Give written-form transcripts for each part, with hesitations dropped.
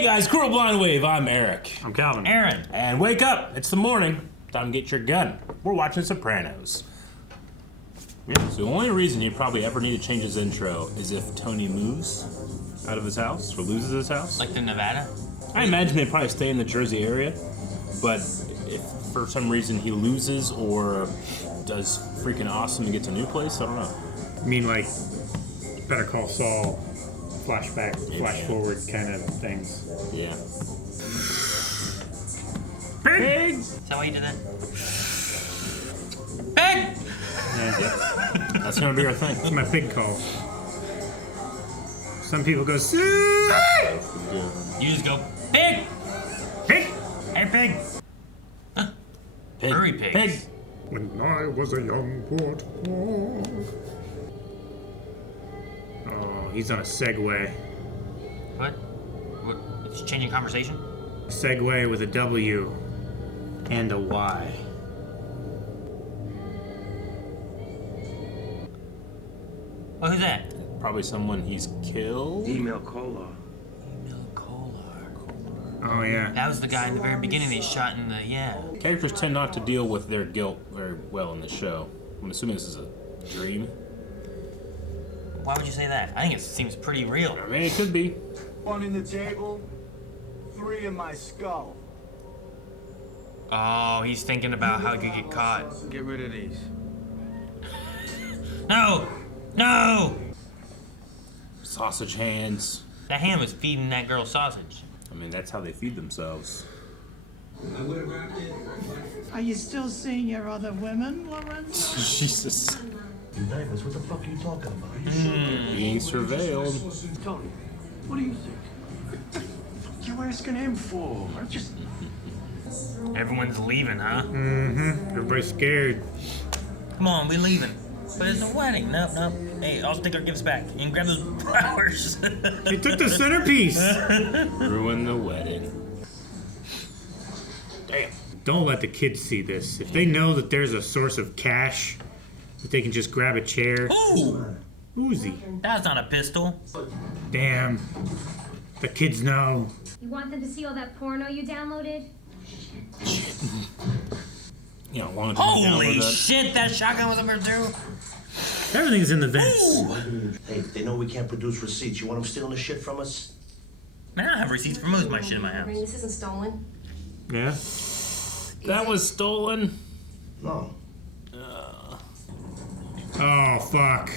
Hey guys, Cruel Blind Wave, I'm Eric. I'm Calvin. Aaron. And wake up, it's the morning. Time to get your gun. We're watching Sopranos. Yeah. So the only reason you probably ever need to change his intro is if Tony moves out of his house or loses his house. Like the Nevada? I imagine they probably stay in the Jersey area, but if for some reason he loses or does freaking awesome and gets a new place, I don't know. I mean, like, Better Call Saul, flashback, flash forward kind of things. Yeah. Pig! Is that why you did that? Pig! Yeah. That's gonna be our thing. That's my pig call. Some people go, "Sue!" You just go, pig! Pig! Hey, pig! Pig. Furry pigs. Pig. When I was a young portfolio. Oh, he's on a Segway. What? It's changing conversation? Segway with a W and a Y. Oh, who's that? Probably someone he's killed. Email Kolar. Oh, yeah. That was the guy in the very beginning they shot in the, yeah. Characters tend not to deal with their guilt very well in the show. I'm assuming this is a dream. Why would you say that? I think it seems pretty real. I mean, it could be. One in the table, 3 in my skull. Oh, he's thinking about how he could get caught. Get rid of these. No! No! Sausage hands. That hand was feeding that girl sausage. I mean, that's how they feed themselves. Are you still seeing your other women, Lorenzo? Jesus. Davis, what the fuck are you talking about? Being surveilled. Tony, what do you think? What you asking him for? I just... Everyone's leaving, huh? Mm-hmm. Everybody's scared. Come on, we leaving. But it's a wedding. Nope, nope. Hey, I'll take our gifts back. You can grab those flowers. They took the centerpiece. Ruin the wedding. Damn. Don't let the kids see this. If they know that there's a source of cash, that they can just grab a chair. Ooh! Uzi. That's not a pistol. Damn. The kids know. You want them to see all that porno you downloaded? You know, long Holy shit, that shotgun was up there too? Everything's in the vents. Ooh! Hey, they know we can't produce receipts. You want them stealing the shit from us? Man, I don't have receipts for most of my shit in my house. This isn't stolen. Yeah. That was stolen. No. Oh, fuck.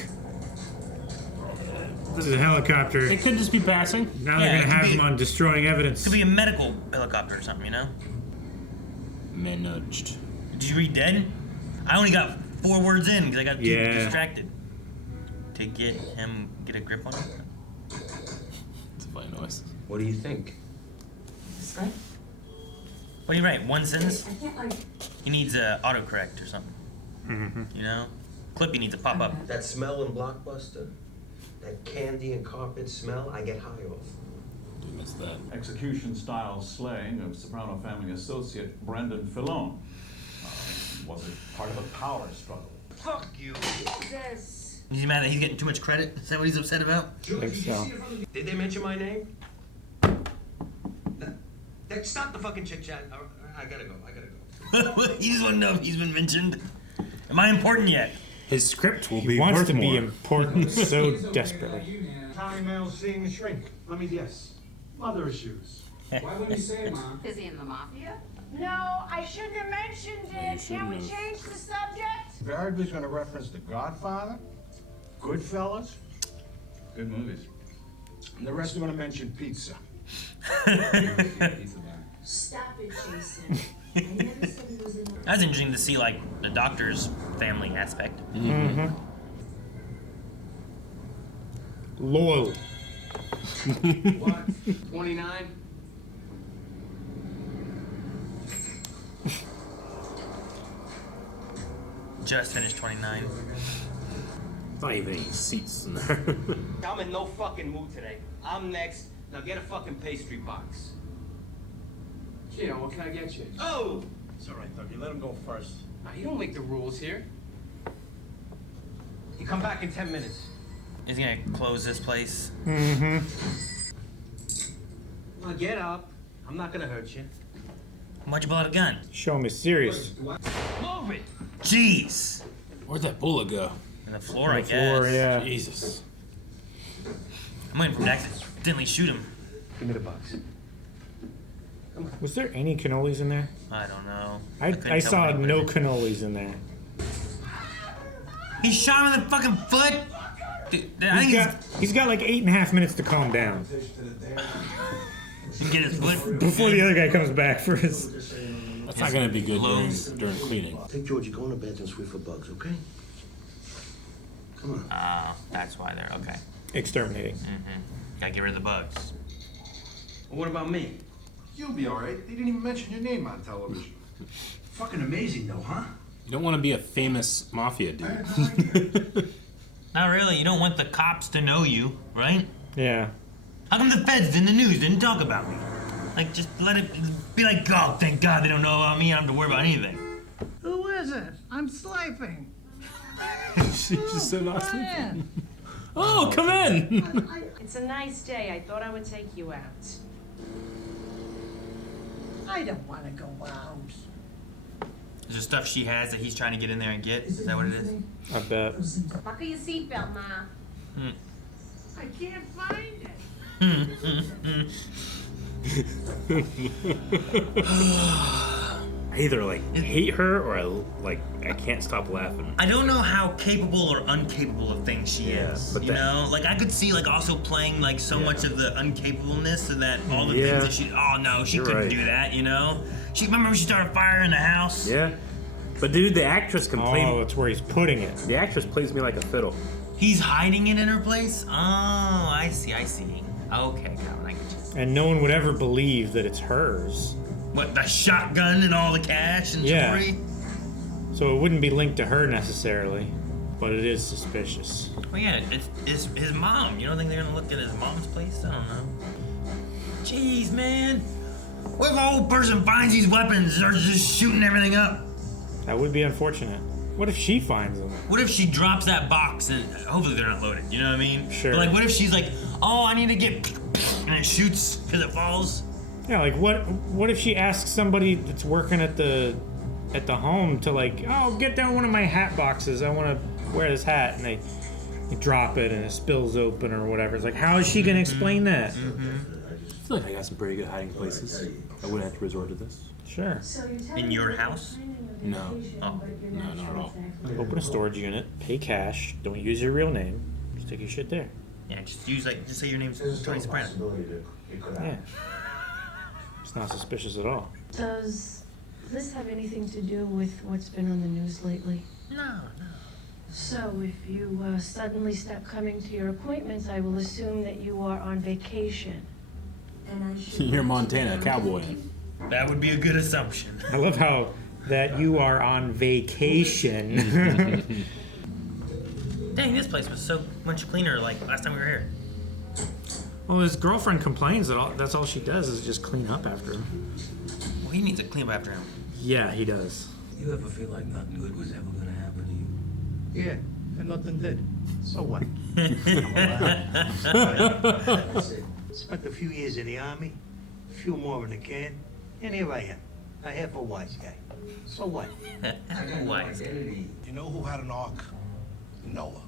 This is a helicopter. It could just be passing. Now Yeah, they're it gonna could have be- him on destroying evidence. Could be a medical helicopter or something, you know? Managed. Did you read dead? I only got 4 words in because I got too Yeah. distracted. To get him, get a grip on him. It's a funny noise. What do you think? What do you write? One sentence? He needs a autocorrect or something. Mm-hmm. You know? Clippy needs a pop up. That smell in Blockbuster, that candy and carpet smell, I get high off. We missed that. Execution-style slaying of Soprano family associate Brendan Filone. Was it part of a power struggle? Fuck you. Jesus. Is he mad that he's getting too much credit? Is that what he's upset about? I think so. Did they mention my name? Stop the fucking chit-chat. I gotta go. He just want to know if he's been mentioned. Am I important yet? His script will He be wants worth to be more. important so desperately. Tommy Mills seeing the shrink. Let me guess. Mother issues. Why wouldn't you say it, Mom? Is he in the mafia? No, I shouldn't have mentioned it. Can we change the subject? Variably's gonna reference The Godfather, Goodfellas, Good movies. and the rest are gonna mention pizza. Stop it, Jason. I never said he was in the... That's interesting to see, like, the doctor's family aspect. Mm-hmm. Loyal. What? 29? Just finished 29. Not even any seats in there. I'm in no fucking mood today. I'm next. Now get a fucking pastry box. Gino, what can I get you? Oh! It's all right, Dougie. Let him go first. Now, you don't make the rules here. You come back in 10 minutes. Is he gonna close this place? Mm-hmm. Well, get up. I'm not gonna hurt you. Why'd you pull out a gun? Show me serious. Move it! Jeez! Where'd that bullet go? On the floor, On I the guess. floor, yeah. Jesus. I'm waiting for him to accidentally shoot him. Give me the box. Was there any cannolis in there? I don't know. I couldn't saw tell when he no put it in. cannolis in there. He shot him in the fucking foot! Dude, I think He's got like 8.5 minutes to calm down he get his foot. before the other guy comes back for his. That's not gonna be good Blows. during cleaning. Take Georgie, go in the bed and sweep for bugs, okay? Come on. Oh, that's why they're okay. Exterminating. Gotta get rid of the bugs. Well, what about me? You'll be alright. They didn't even mention your name on television. Fucking amazing, though, huh? You don't want to be a famous mafia dude. Not really. You don't want the cops to know you, right? Yeah. How come the feds in the news didn't talk about me? Like, just let it be like, oh, thank God they don't know about me. I don't have to worry about anything. Who is it? I'm sleeping. She's just so not sleeping. Oh, come in! It's a nice day. I thought I would take you out. I don't want to go out. Is there stuff she has that he's trying to get in there and get? Is that what it is? I bet. Buckle your seatbelt, Ma. I can't find it. I either like hate her or I can't stop laughing. I don't know how capable or incapable of things she is. but You that- know? Like, I could see, like, also playing, like, so much of the uncapableness so that all the Yeah. things that she... Oh, no, she You're couldn't right. do that, you know? Remember when she started a fire in the house? Yeah. But dude, the actress can play. Oh, that's where he's putting it. The actress plays me like a fiddle. He's hiding it in her place? Oh, I see. Okay, Calvin, I get you. And no one would ever believe that it's hers. What, the shotgun and all the cash and Yeah. jewelry? So it wouldn't be linked to her necessarily, but it is suspicious. Well, yeah, it's his mom. You don't think they're gonna look at his mom's place? I don't know. Jeez, man. What if an old person finds these weapons and starts just shooting everything up? That would be unfortunate. What if she finds them? What if she drops that box and hopefully they're not loaded, you know what I mean? Sure. But like, what if she's like, oh, I need to get, and it shoots because it falls? Yeah, like what if she asks somebody that's working at the home to like, oh, get down one of my hat boxes. I want to wear this hat, and they drop it and it spills open or whatever. It's like, how is she gonna explain that? I feel like I got some pretty good hiding places. I wouldn't have to resort to this. Sure. In your house? No. Oh. No, not at all. Open a storage unit, pay cash, don't use your real name, just take your shit there. Yeah, just say your name's Tony Soprano. Yeah. It's not suspicious at all. Does this have anything to do with what's been on the news lately? No. So if you suddenly stop coming to your appointments, I will assume that you are on vacation. You're Montana, cowboy. That would be a good assumption. I love how that you are on vacation. Dang, this place was so much cleaner like last time we were here. Well, his girlfriend complains that that's all she does is just clean up after him. Well, he needs to clean up after him. Yeah, he does. You ever feel like nothing good was ever gonna happen to you? Yeah, and nothing did. So what? Spent a few years in the army, a few more in the can, and here I am, a half a wise guy. So what? Wise. You know who had an ark? Noah.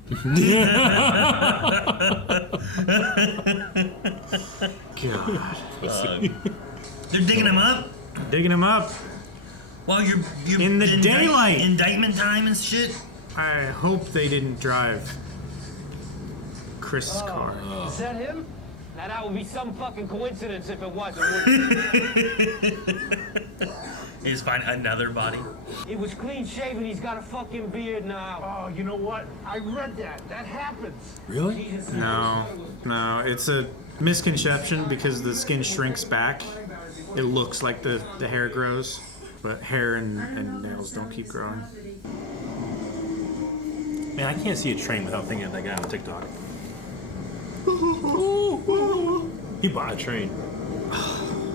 God. They're digging him up Digging him up. while you're In the daylight. Indictment time and shit. I hope they didn't drive Chris's car. Is that him? Now that would be some fucking coincidence if it wasn't. They just find another body. He was clean shaven. He's got a fucking beard now. Oh, you know what? I read that. That happens. Really? No, it's a misconception because the skin shrinks back. It looks like the hair grows, but hair and nails don't keep growing. Man, I can't see a train without thinking of that guy on TikTok. He bought a train.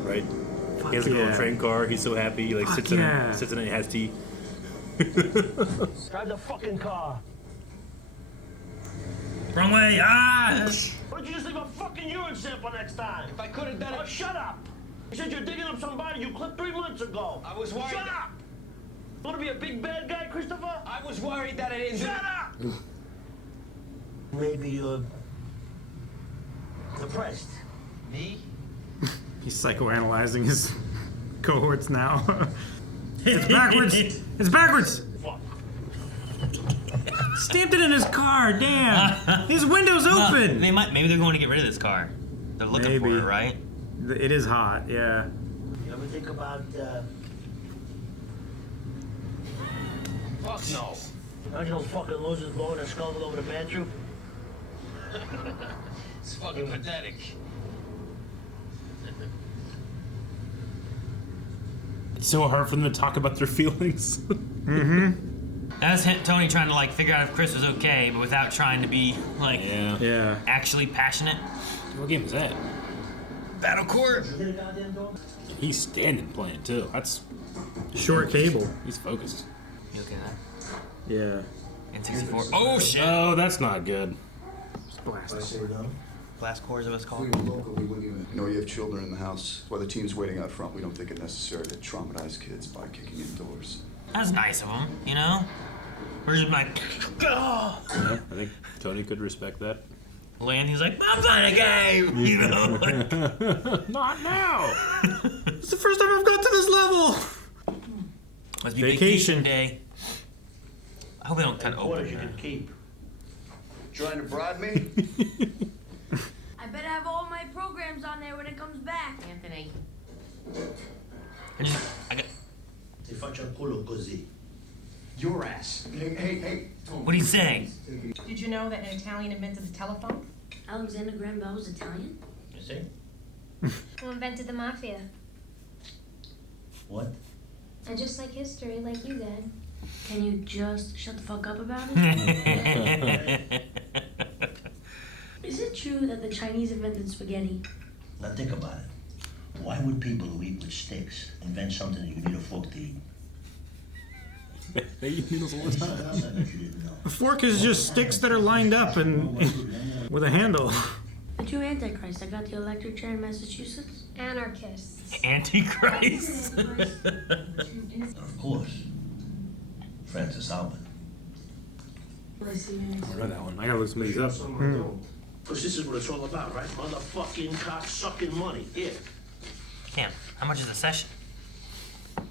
Right? He has a little yeah. train car. He's so happy. He like Fuck sits in yeah. it, sits in it, and has tea. Drive the fucking car. Wrong way. Ah! What don't you just leave a fucking urine sample next time? If I could have done it. Oh, shut up! You said you're digging up somebody you clipped 3 months ago. I was worried. Shut up! Want to be a big bad guy, Christopher? I was worried that I didn't. Shut up! Maybe you're depressed. Me? He's psychoanalyzing his cohorts now. It's backwards. It's backwards. Stamped it in his car. Damn. His window's open. Maybe they're going to get rid of this car. They're looking for it, right? It is hot. Yeah. You ever think about, Fuck no. imagine those fucking losers blowing their skulls all over the bathroom? It's fucking pathetic. It's so hard for them to talk about their feelings. That's Tony trying to like figure out if Chris was okay, but without trying to be like actually passionate. What game is that? Battle Court. He's standing playing too. That's short cable. He's focused. You okay with Yeah. that? N64. Oh shit. Oh, that's not good. Blast core is what it's called. You know, you have children in the house. While the team's waiting out front, we don't think it necessary to traumatize kids by kicking indoors. That's nice of him, you know? We're just like, Yeah, I think Tony could respect that. Land, he's like, I'm playing a game, you know? Not now. It's the first time I've got to this level. Must be vacation day. I hope they don't cut Quarters open. you can keep. Trying to bribe me? I better have all my programs on there when it comes back. Anthony. I got. Ti faccio il culo così. Your ass. Hey. What are you saying? Did you know that an Italian invented the telephone? Alexander Graham Bell was Italian? You see? Who invented the mafia? What? I just like history, like you did. Can you just shut the fuck up about it? Is it true that the Chinese invented spaghetti? Now think about it. Why would people who eat with sticks invent something that you need a fork to eat? They eat noodles all the time. I bet you didn't know. A fork is just sticks that are lined up and with a handle. The two Antichrists that got the electric chair in Massachusetts? Anarchists. Antichrist. And of course, Francis Alban. I read that one. I gotta look some of these up. Because this is what it's all about, right? Motherfucking cock-sucking money. Here. Damn, how much is the session?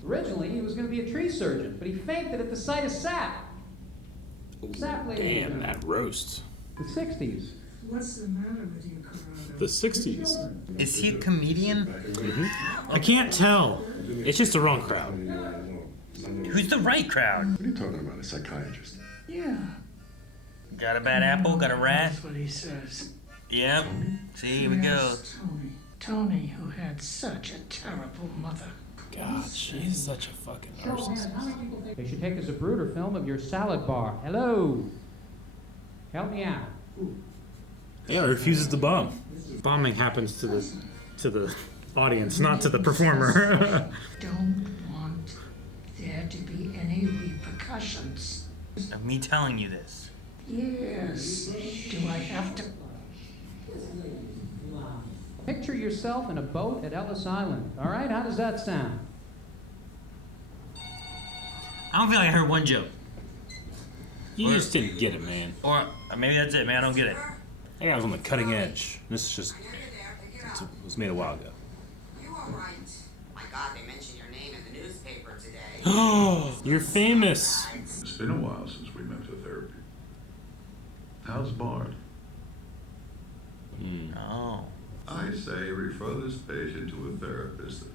Originally, he was going to be a tree surgeon, but he fainted at the sight of sap. Sap lady. Damn, that roast. The 60s. What's the matter with you, Corrado? The 60s. Is he a comedian? I can't tell. It's just the wrong crowd. Who's the right crowd? What are you talking about? A psychiatrist? Yeah, Got a bad apple, got a rat. that's what he says. Yep. See, here we go. Yes, Tony, who had such a terrible mother. God, she's such a fucking narcissist. They should take a Zapruder film of your salad bar. Hello. Help me out. Yeah, refuses to bomb. Bombing happens to the audience, not to the performer. Don't want there to be any repercussions. Of me telling you this. Yes. Do I have to? Picture yourself in a boat at Ellis Island. All right, how does that sound? I don't feel like I heard one joke. You just didn't get it, man. Or maybe that's it, man. I don't get it. I was on the cutting edge. This is just. It was made a while ago. You all right? My God, they mentioned your name in the newspaper today. Oh, you're famous. It's been a while since we met for therapy. How's Bard? Oh. I say refer this patient to a therapist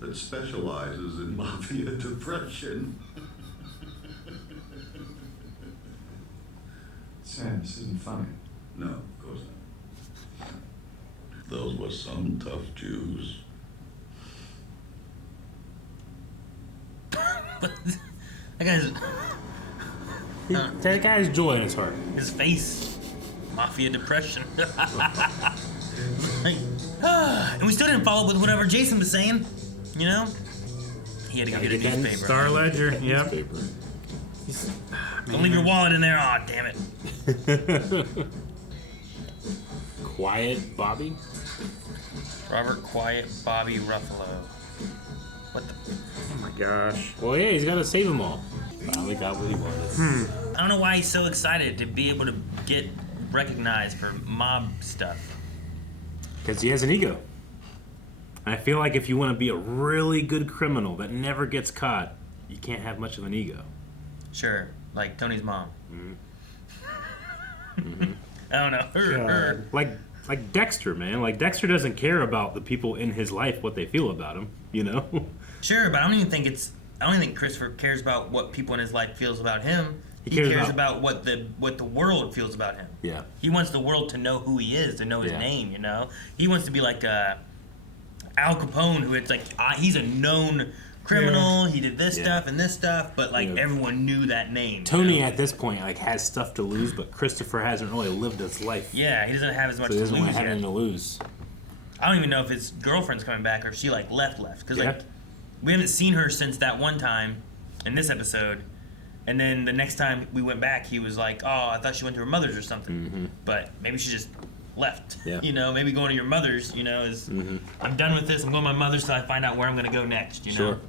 that specializes in mafia depression. Sam, this isn't funny. No, of course not. Those were some tough Jews. That guy's. That guy's joy in his heart. His face. Mafia depression. And we still didn't follow up with whatever Jason was saying. You know? He had to go get a newspaper. Star Ledger, yep. Don't leave your wallet in there. Aw, damn it. Quiet Bobby? Robert Quiet Bobby Ruffalo. What the? Oh my gosh. Well, yeah, he's got to save them all. Finally got what he wanted. I don't know why he's so excited to be able to get recognized for mob stuff. Because he has an ego. I feel like if you want to be a really good criminal that never gets caught, you can't have much of an ego. Sure, like Tony's mom. Mm-hmm. I don't know. Like Dexter, man. Like Dexter doesn't care about the people in his life, what they feel about him, you know? Sure, but I don't think Christopher cares about what people in his life feels about him. He cares about what the world feels about him. Yeah. He wants the world to know who he is, to know his name, you know? He wants to be like Al Capone, who it's like, he's a known criminal, he did this stuff and this stuff, but like everyone knew that name. Tony at this point like has stuff to lose, but Christopher hasn't really lived his life. Yeah, he doesn't have as much so he doesn't to lose want to have yet. anything to lose. I don't even know if his girlfriend's coming back or if she like left. Because like we haven't seen her since that one time in this episode. And then the next time we went back, he was like, "Oh, I thought she went to her mother's or something." Mm-hmm. But maybe she just left. Yeah. You know, maybe going to your mother's, you know, is I'm done with this. I'm going to my mother's till I find out where I'm going to go next, you know?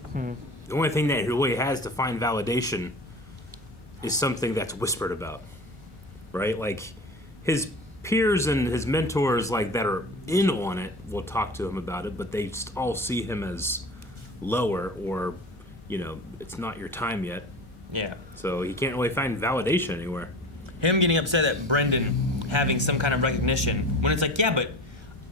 The only thing that he really has to find validation is something that's whispered about, right? Like his peers and his mentors, like that are in on it, will talk to him about it, but they all see him as lower, or you know, it's not your time yet. Yeah. So he can't really find validation anywhere. Him getting upset at Brendan having some kind of recognition when it's like, yeah, but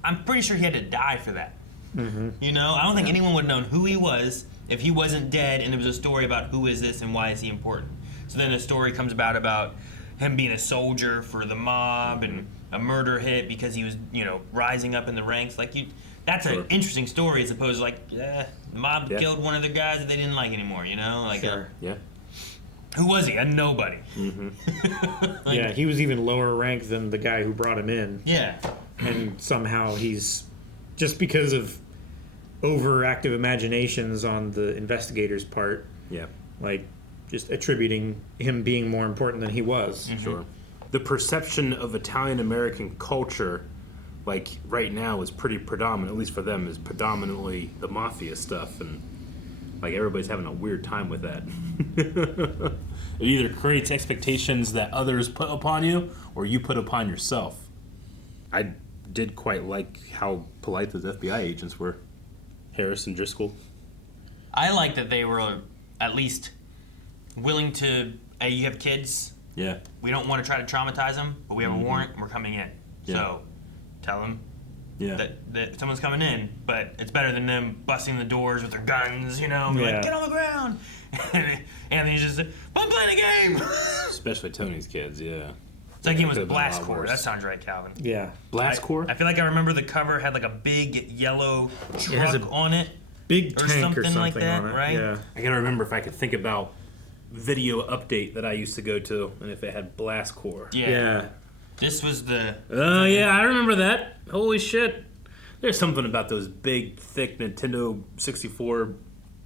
I'm pretty sure he had to die for that. Mm-hmm. You know, I don't think anyone would have known who he was if he wasn't dead and there was a story about who is this and why is he important. So then a story comes about him being a soldier for the mob and a murder hit because he was, you know, rising up in the ranks. Like that's an interesting story as opposed to like, the mob killed one of the guys that they didn't like anymore, you know? Like who was he? A nobody. Mm-hmm. Yeah, he was even lower ranked than the guy who brought him in. Yeah. And somehow he's, just because of overactive imaginations on the investigator's part, like just attributing him being more important than he was. Mm-hmm. Sure. The perception of Italian American culture, like right now, is pretty predominant, at least for them, is predominantly the mafia stuff, and like everybody's having a weird time with that. It either creates expectations that others put upon you, or you put upon yourself. I did quite like how polite those FBI agents were. Harris and Driscoll. I like that they were at least willing to, hey, you have kids. Yeah. We don't want to try to traumatize them, but we have a warrant and we're coming in. Yeah. So tell them that someone's coming in, but it's better than them busting the doors with their guns, you know, and be like, get on the ground. And then he's just, I'm playing a game. Especially Tony's kids, yeah. It's like he was Blast Corps. That sounds right, Calvin. Yeah. Blast Corps? I feel like I remember the cover had like a big yellow truck on it. Big or tank something or like something that, on it. right? Yeah. I gotta remember if I could think about Video Update that I used to go to, and if it had Blast Corps. Yeah. This was the... Oh, yeah, I remember that. Holy shit. There's something about those big, thick Nintendo 64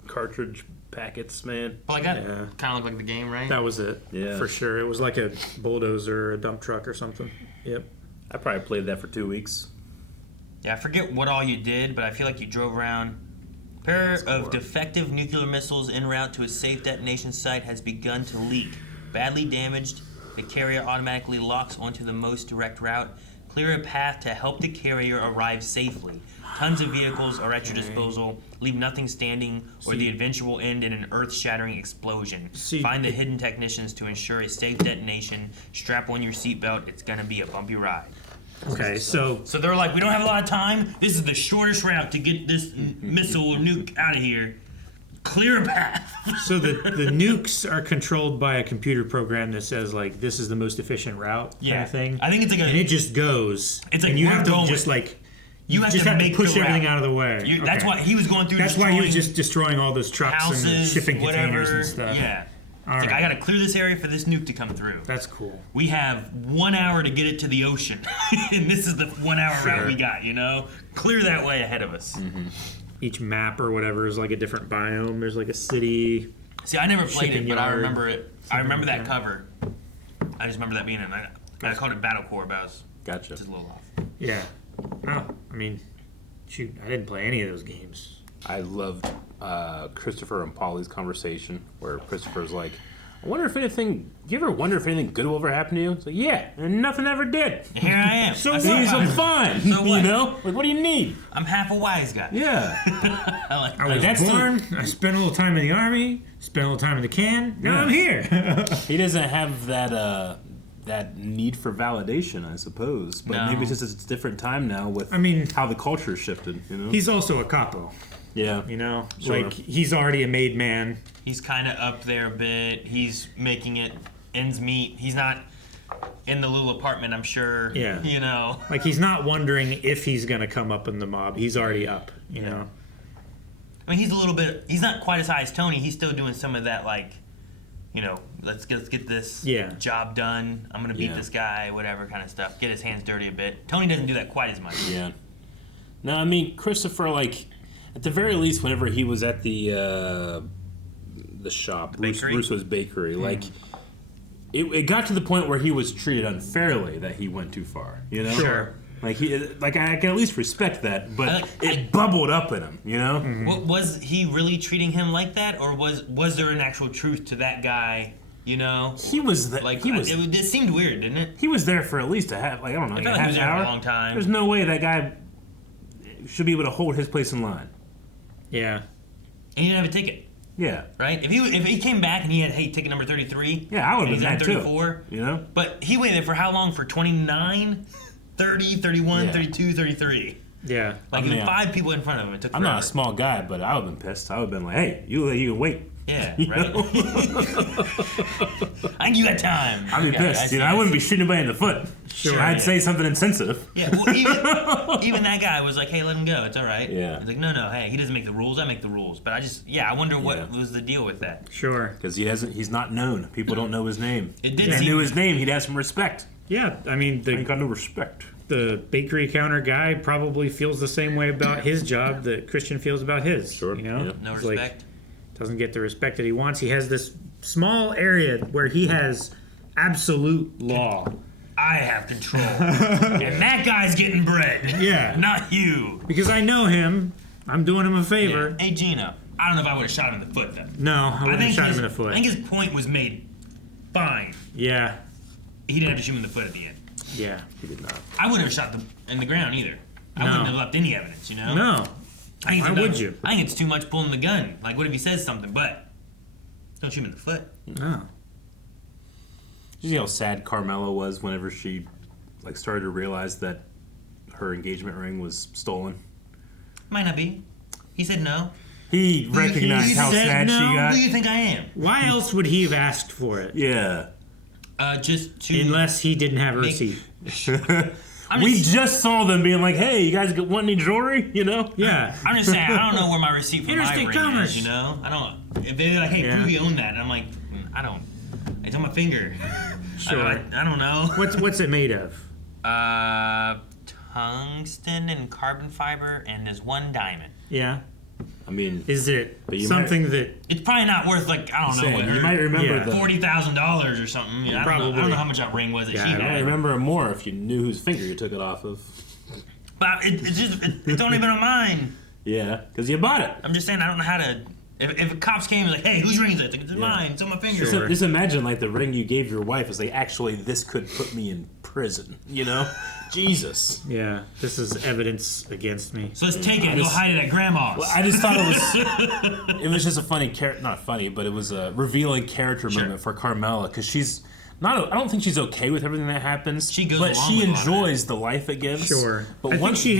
cartridge packets, man. Well, like that kind of looked like the game, right? That was it. Yeah. For sure. It was like a bulldozer or a dump truck or something. Yep. I probably played that for 2 weeks. Yeah, I forget what all you did, but I feel like you drove around. A pair of defective nuclear missiles en route to a safe detonation site has begun to leak. Badly damaged, the carrier automatically locks onto the most direct route. Clear a path to help the carrier arrive safely. Tons of vehicles are at your disposal. Leave nothing standing, or the adventure will end in an earth-shattering explosion. Find the hidden technicians to ensure a safe detonation. Strap on your seatbelt. It's gonna be a bumpy ride. Okay, so they're like, we don't have a lot of time. This is the shortest route to get this missile or nuke out of here. Clear a path. So the nukes are controlled by a computer program that says like this is the most efficient route kind of thing. I think it's like and it just goes. It's like and you we're have to going. just like You have just to have make to push the everything route. out of the way. That's why he was going through. That's why he was just destroying all those trucks houses, and shipping containers whatever. and stuff. Yeah. All It's like, right. I gotta clear this area for this nuke to come through. That's cool. We have 1 hour to get it to the ocean, and this is the 1 hour route we got. You know, clear that way ahead of us. Each map or whatever is like a different biome. There's like a city. See, I never played shipping it, but I yard, remember it. I remember that like that. cover. I just remember that being it. I called it Battle Corps, but I was Gotcha. just a little off. Yeah. No, I mean, shoot, I didn't play any of those games. I loved Christopher and Paulie's conversation where Christopher's like, I wonder if anything, do you ever wonder if anything good will ever happen to you? It's like, yeah, and nothing ever did. Here I am. So what? I'm fine. So what? You know? Like, what do you need? I'm half a wise guy. Yeah. I was born, I spent a little time in the army, spent a little time in the can, now I'm here. He doesn't have that that need for validation, I suppose. But maybe it's just a different time now with how the culture shifted, you know? He's also a capo. Yeah. You know? Sure. Like, he's already a made man. He's kind of up there a bit. He's making it ends meet. He's not in the little apartment, I'm sure. Yeah. You know? Like, he's not wondering if he's going to come up in the mob. He's already up, you know? I mean, he's not quite as high as Tony. He's still doing some of that, like, you know, let's get this job done. I'm going to beat this guy, whatever kind of stuff. Get his hands dirty a bit. Tony doesn't do that quite as much. Yeah. No, I mean, Christopher, like, at the very least, whenever he was at the shop, Russo's bakery, like, it got to the point where he was treated unfairly that he went too far, you know? Sure. Like, I can at least respect that, but it bubbled up in him, you know? Was he really treating him like that, or was there an actual truth to that guy? You know, he was It seemed weird, didn't it? He was there for at least I don't know, I like felt a like he half was there hour. for a long time. There's no way that guy should be able to hold his place in line. Yeah. And he didn't have a ticket. Yeah. Right? If he came back and he had, hey, ticket number 33. Yeah, I would have been at mad 34. Too. You know? But he waited for how long? For 29, 30, 31, 32, 33. Yeah. Like, there were 5 people in front of him. It took I'm forever. not a small guy, but I would have been pissed. I would have been like, hey, you can wait. Yeah, You right? know? I think you got time. I'd be Okay, pissed. I wouldn't be shooting anybody in the foot. Sure. I'd say something insensitive. Yeah, well, even that guy was like, hey, let him go. It's all right. Yeah. He's like, no, hey, he doesn't make the rules. I make the rules. But I wonder what was the deal with that. Sure. Because he's not known. People don't know his name. It did If they seem- knew his name, he'd have some respect. Yeah, I mean, I ain't got no respect. The bakery counter guy probably feels the same way about his job that Christian feels about his. Sure. You know? No It's respect. like, doesn't get the respect that he wants. He has this small area where he has absolute law. I have control. And that guy's getting bread. Yeah. Not you. Because I know him. I'm doing him a favor. Hey, Gino. I don't know if I would have shot him in the foot, though. No, I wouldn't have shot him in the I foot. think his point was made fine. Yeah. He didn't have to shoot him in the foot at the end. Yeah. He did not. I wouldn't have shot him in the ground either. I No. wouldn't have left any evidence, you know? No. I think Why it's would enough- you? I think it's too much pulling the gun. Like, what if he says something? But don't shoot him in the foot. No. Did you see how sad Carmela was whenever she started to realize that her engagement ring was stolen? Might not be. He said no. He recognized how sad she got. Who do you think I am? Why else would he have asked for it? Yeah. Just to... Unless he didn't have a receipt. We just saw them being like, hey, you guys want any jewelry? You know? Yeah. I'm just saying, I don't know where my receipt for my Interstate ring commerce. is, you know? I don't... If they're like, hey, prove you own that. And I'm like, I don't... It's on my finger. Sure. I don't know. What's it made of? Tungsten and carbon fiber, and there's 1 diamond. Yeah. I mean... Is it but you something that... It's probably not worth, like, I don't know. You might remember the... $40,000 or something. You know, I don't know how much that ring was that she I had. might remember it more if you knew whose finger you took it off of. But it's only been on mine. Yeah, because you bought it. I'm just saying, I don't know how to... If cops came and like, hey, whose ring is it? It's mine. It's on my finger. Just imagine, like, the ring you gave your wife is like, actually, this could put me in prison, you know? Jesus. Yeah, this is evidence against me. So let's take it and go hide it at grandma's. Well, I just thought it was just a funny not funny, but it was a revealing character moment for Carmela, because she's not. I don't think she's okay with everything that happens. She goes but along she with enjoys the life it gives. Sure, but I think she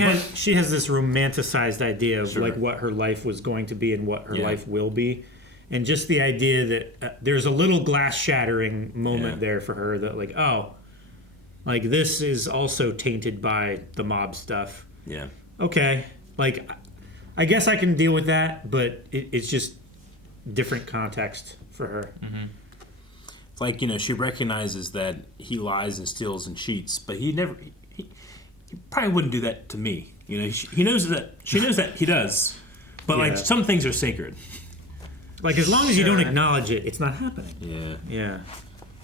has this romanticized idea of Sure. like what her life was going to be and what her Yeah. life will be, and just the idea that there's a little glass shattering moment there for her that like, oh, like this is also tainted by the mob stuff. Yeah. Okay, like I guess I can deal with that, but it's just different context for her. Mm-hmm. It's like, you know, she recognizes that he lies and steals and cheats, but he probably wouldn't do that to me. You know, she knows that he does, but like some things are sacred. Like as long as you don't acknowledge it, it's not happening. Yeah. Yeah.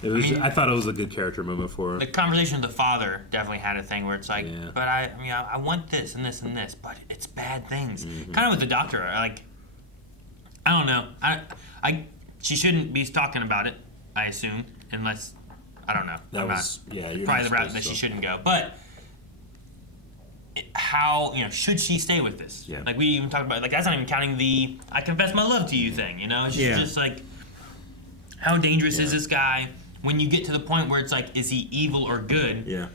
It was. I thought it was a good character moment for her. The conversation with the father definitely had a thing where it's like, but I want this and this and this, but it's bad things. Kind of with the doctor, like, I don't know. She shouldn't be talking about it, I assume, unless, I don't know. You're probably the route that she shouldn't go. But how, should she stay with this? Yeah. Like, we even talked about, like, that's not even counting the I confess my love to you thing, It's just like, how dangerous is this guy? When you get to the point where it's like, is he evil or good? Yeah.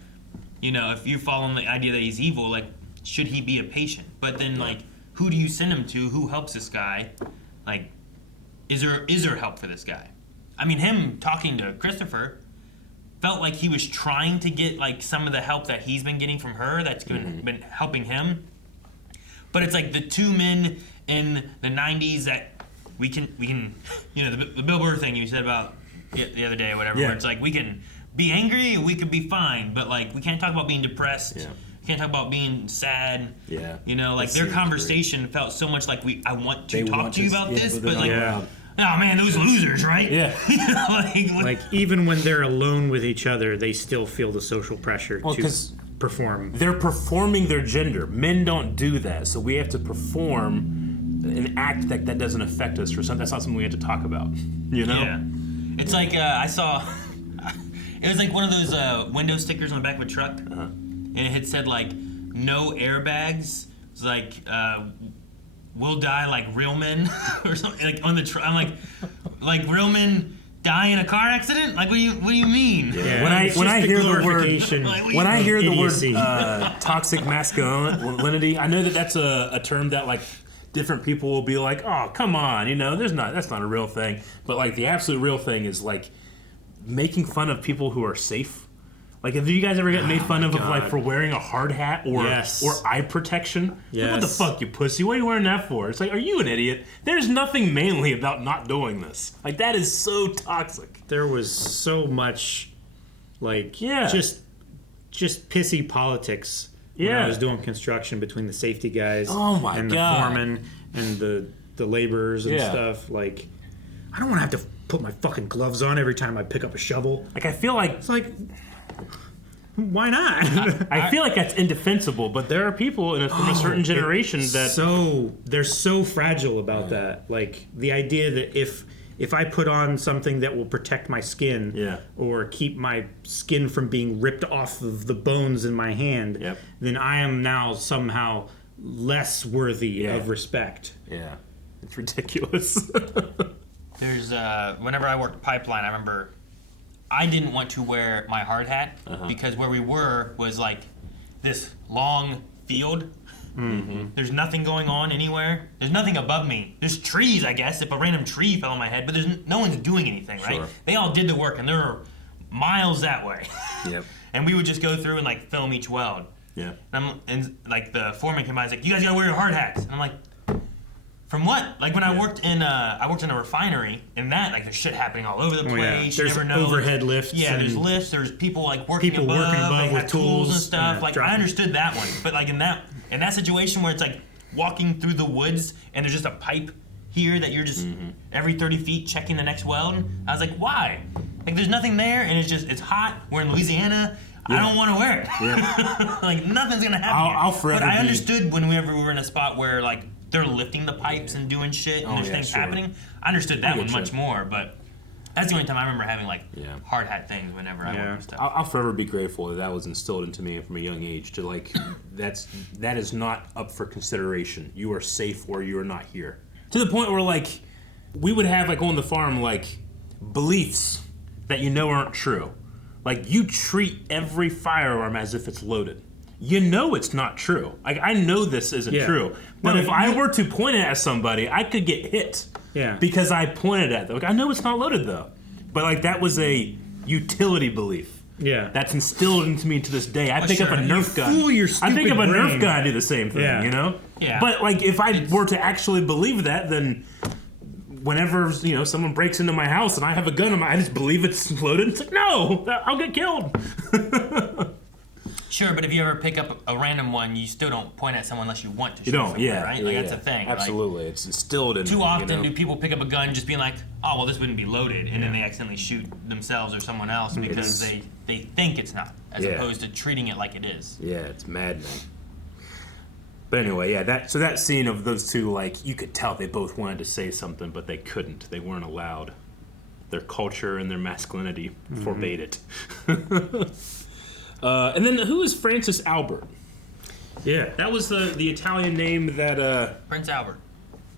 If you're following the idea that he's evil, like, should he be a patient? But then, like, who do you send him to? Who helps this guy? Like, is there help for this guy? I mean, him talking to Christopher felt like he was trying to get, like, some of the help that he's been getting from her that's been helping him. But it's like the two men in the 90s that we can the Bill Burr thing you said about the other day or whatever, where it's like, we can be angry and we could be fine, but, like, we can't talk about being depressed. Yeah. We can't talk about being sad. Yeah. Like, their conversation felt so much like I want to talk to you about this, but like, oh man, those losers, right? Yeah. like, even when they're alone with each other, they still feel the social pressure to perform. They're performing their gender. Men don't do that, so we have to perform an act that doesn't affect us, or something. That's not something we have to talk about. Yeah. It's like, I saw, it was like one of those window stickers on the back of a truck, and it had said, like, no airbags. It's like, we'll die like real men, or something, like, on the truck. I'm like real men die in a car accident? Like, what do you mean? Yeah. When I hear the word toxic masculinity, I know that's a term that, like, different people will be like, oh, come on, that's not a real thing. But, like, the absolute real thing is, like, making fun of people who are safe. Like, have you guys ever get made fun of like, for wearing a hard hat or eye protection? Yes. Like, what the fuck, you pussy? What are you wearing that for? It's like, are you an idiot? There's nothing manly about not doing this. Like, that is so toxic. There was so much, like, just pissy politics. When I was doing construction between the safety guys and the foreman and the laborers and stuff. Like, I don't want to have to put my fucking gloves on every time I pick up a shovel. Like, I feel like... It's like... Why not? I feel like that's indefensible, but there are people from a certain generation that... They're so fragile about that. Like, the idea that if I put on something that will protect my skin or keep my skin from being ripped off of the bones in my hand, then I am now somehow less worthy of respect. Yeah. It's ridiculous. There's, whenever I worked pipeline, I remember I didn't want to wear my hard hat because where we were was like this long field. Mm-hmm. There's nothing going on anywhere. There's nothing above me. There's trees, I guess, if a random tree fell on my head, but there's no one's doing anything, right? Sure. They all did the work, and there were miles that way. Yep. And we would just go through and, like, film each weld. Yeah. And like, the foreman came by and was like, you guys gotta wear your hard hats. And I'm like, from what? Like, when I worked in a refinery, and that, like, there's shit happening all over the place. There's you never know. Overhead lifts. Yeah, there's lifts. There's people, like, working above. They with have tools and stuff. Yeah, like, I understood that one. But, like, in that situation where it's like walking through the woods and there's just a pipe here that you're just every 30 feet checking the next weld, I was like, why? Like, there's nothing there, and it's hot. We're in Louisiana. I don't want to wear it. Yeah. Like, nothing's gonna happen. I'll forever. But I understood whenever we were in a spot where, like, they're lifting the pipes and doing shit, and there's things happening. I understood that one much more, but that's the only time I remember having, like, hard hat things whenever I work with stuff. I'll forever be grateful that was instilled into me from a young age to, like, that is not up for consideration. You are safe or you are not here. To the point where, like, we would have, like, on the farm, like, beliefs that aren't true. Like, you treat every firearm as if it's loaded. It's not true. Like, I know this isn't true. But if I were to point it at somebody, I could get hit. Yeah. Because I pointed at them. Like, I know it's not loaded, though. But, like, that was a utility belief. Yeah. That's instilled into me to this day. I pick up a Nerf gun. I pick up a Nerf gun, I do the same thing, Yeah. But, like, if I were to actually believe that, then whenever, someone breaks into my house and I have a gun, I just believe it's loaded. It's like, no, I'll get killed. Sure, but if you ever pick up a random one, you still don't point at someone unless you want to. You don't, somewhere, yeah. Right? Yeah, Like yeah. that's the thing. Absolutely, Like, it's instilled in. Too often you know? do people pick up a gun just being like, oh well, this wouldn't be loaded, and then they accidentally shoot themselves or someone else because they think it's not, as opposed to treating it like it is. Yeah, it's maddening. But anyway, yeah, that scene of those two, like, you could tell they both wanted to say something, but they couldn't. They weren't allowed. Their culture and their masculinity forbade it. And then who is Francis Albert? Yeah, that was the Italian name that... Prince Albert.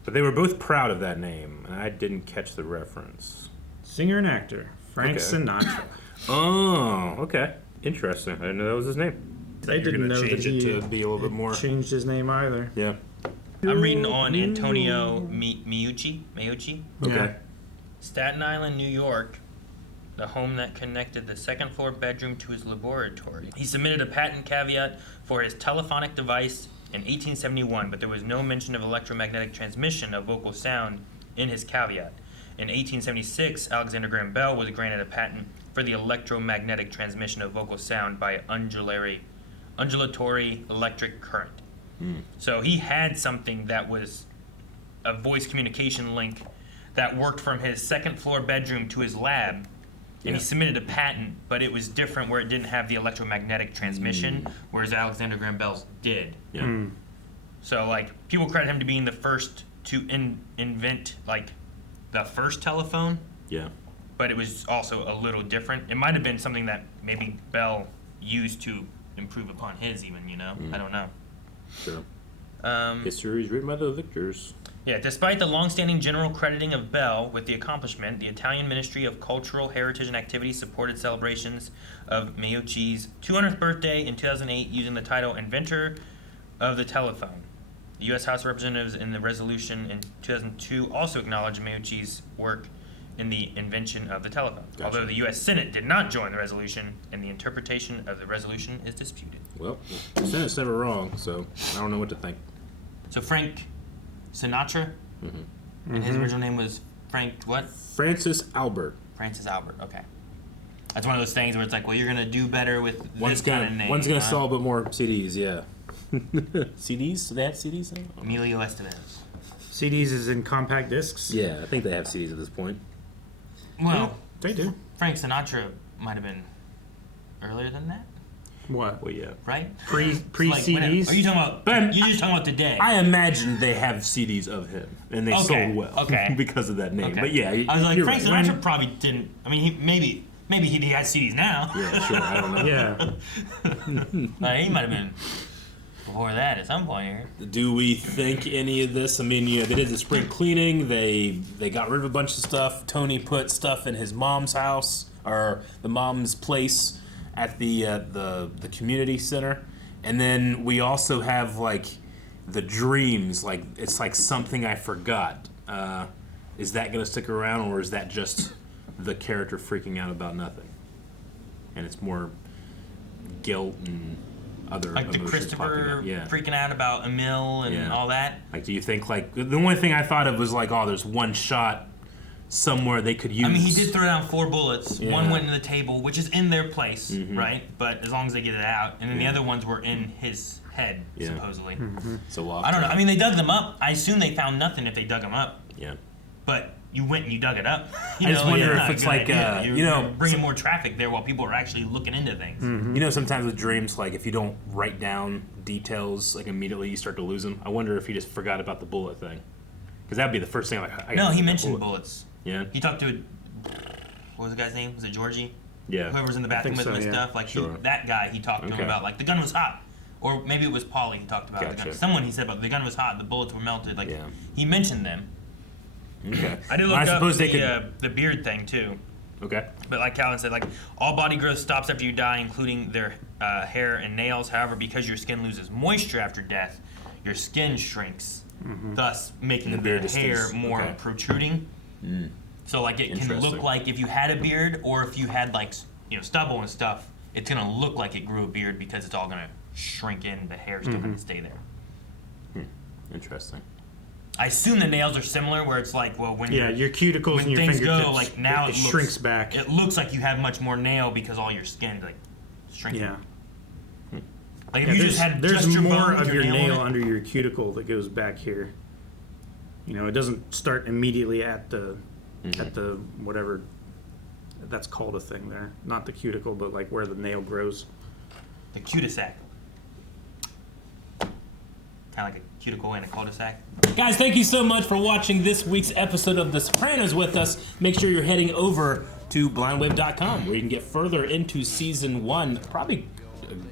But they were both proud of that name, and I didn't catch the reference. Singer and actor, Frank Sinatra. Oh, okay. Interesting. I didn't know that was his name. They didn't know change that it he to be a little bit more. changed his name either. Yeah. I'm reading on Antonio Meucci. Okay. Staten Island, New York, the home that connected the second floor bedroom to his laboratory. He submitted a patent caveat for his telephonic device in 1871, but there was no mention of electromagnetic transmission of vocal sound in his caveat. In 1876, Alexander Graham Bell was granted a patent for the electromagnetic transmission of vocal sound by undulatory electric current. So he had something that was a voice communication link that worked from his second floor bedroom to his lab, and he submitted a patent, but it was different where it didn't have the electromagnetic transmission, whereas Alexander Graham Bell's did. Yeah. So like people credit him to being the first to invent like the first telephone. Yeah. But it was also a little different. It might have been something that maybe Bell used to improve upon his, even, you know? I don't know. Sure. History is written by the victors. Yeah, despite the long-standing general crediting of Bell with the accomplishment, the Italian Ministry of Cultural Heritage and Activity supported celebrations of Meucci's 200th birthday in 2008 using the title Inventor of the Telephone. The U.S. House of Representatives in the resolution in 2002 also acknowledged Meucci's work in the invention of the telephone. Gotcha. Although the U.S. Senate did not join the resolution, and the interpretation of the resolution is disputed. Well, the Senate's never wrong, so I don't know what to think. So Frank Sinatra, and his original name was Frank what? Francis Albert. Francis Albert, okay. That's one of those things where it's like, well, you're going to do better with this kind of name. One's going to sell a bit more CDs, yeah. CDs? Do they have CDs now? Emilio Estevez. CDs is in compact discs? Yeah, I think they have CDs at this point. Well, they do. Frank Sinatra might have been earlier than that. What? Well, yeah. Right? Pre Like, CDs? are you talking about? Ben, you're just talking about today. I imagine they have CDs of him, and they sold well because of that name. Okay. But yeah, I was like, you're Frank right. Sinatra probably didn't. I mean, maybe he has CDs now. Yeah, sure. I don't know. Yeah. He might have been before that at some point here. Do we think any of this? I mean, yeah, they did the spring cleaning. They got rid of a bunch of stuff. Tony put stuff in his mom's house or the mom's place at the community center, and then we also have like the dreams. Like it's like something I forgot. Is that gonna stick around, or is that just the character freaking out about nothing? And it's more guilt and other Like the emotions popping Christopher up. Yeah. freaking out about Emil and all that. Like, do you think, like, the only thing I thought of was, like, oh, there's one shot somewhere they could use. I mean, he did throw down 4 bullets. Yeah. One went in the table, which is in their place, right? But as long as they get it out. And then the Yeah. other ones were in his head, supposedly. So I don't know. I mean, they dug them up. I assume they found nothing if they dug them up. Yeah. But you went and you dug it up. You I just know, wonder it's if not a it's good like, idea. you know, You're bringing more traffic there while people are actually looking into things. You know, sometimes with dreams, like, if you don't write down details, like, immediately you start to lose them. I wonder if he just forgot about the bullet thing. Because that'd be the first thing I'm like, No, he mentioned bullets. Yeah. He talked to, what was the guy's name? Was it Georgie? Yeah. Whoever's in the bathroom with him and stuff. Like, Sure. that guy, he talked to him about, like, the gun was hot. Or maybe it was Paulie he talked about the gun. Gotcha. Someone he said about the gun was hot, the bullets were melted. Like, he mentioned them. Okay. I did Well, look up suppose they the beard thing, too. Okay. But like Calvin said, like, all body growth stops after you die, including their hair and nails. However, because your skin loses moisture after death, your skin shrinks, thus making the hair more protruding. So, like, it can look like if you had a beard or if you had, like, you know, stubble and stuff, it's going to look like it grew a beard because it's all going to shrink in. The hair's still going to stay there. Interesting. I assume the nails are similar, where it's like, well, when your cuticles when and your things fingertips, go, like now it shrinks back. It looks like you have much more nail because all your skin like shrinking. Yeah. Like if you just had there's just your more bone with of your your nail nail on it. under your cuticle that goes back here. You know, it doesn't start immediately at the whatever that's called a thing there. Not the cuticle, but like where the nail grows. The cul-de-sac. Kind of like a cuticle and a cul-de-sac. Guys, thank you so much for watching this week's episode of The Sopranos with us. Make sure you're heading over to blindwave.com where you can get further into season 1, probably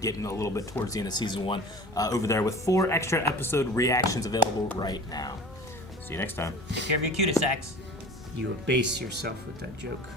getting a little bit towards the end of season 1 over there with 4 extra episode reactions available right now. See you next time. Take care of your cul-de-sacs. You abase yourself with that joke.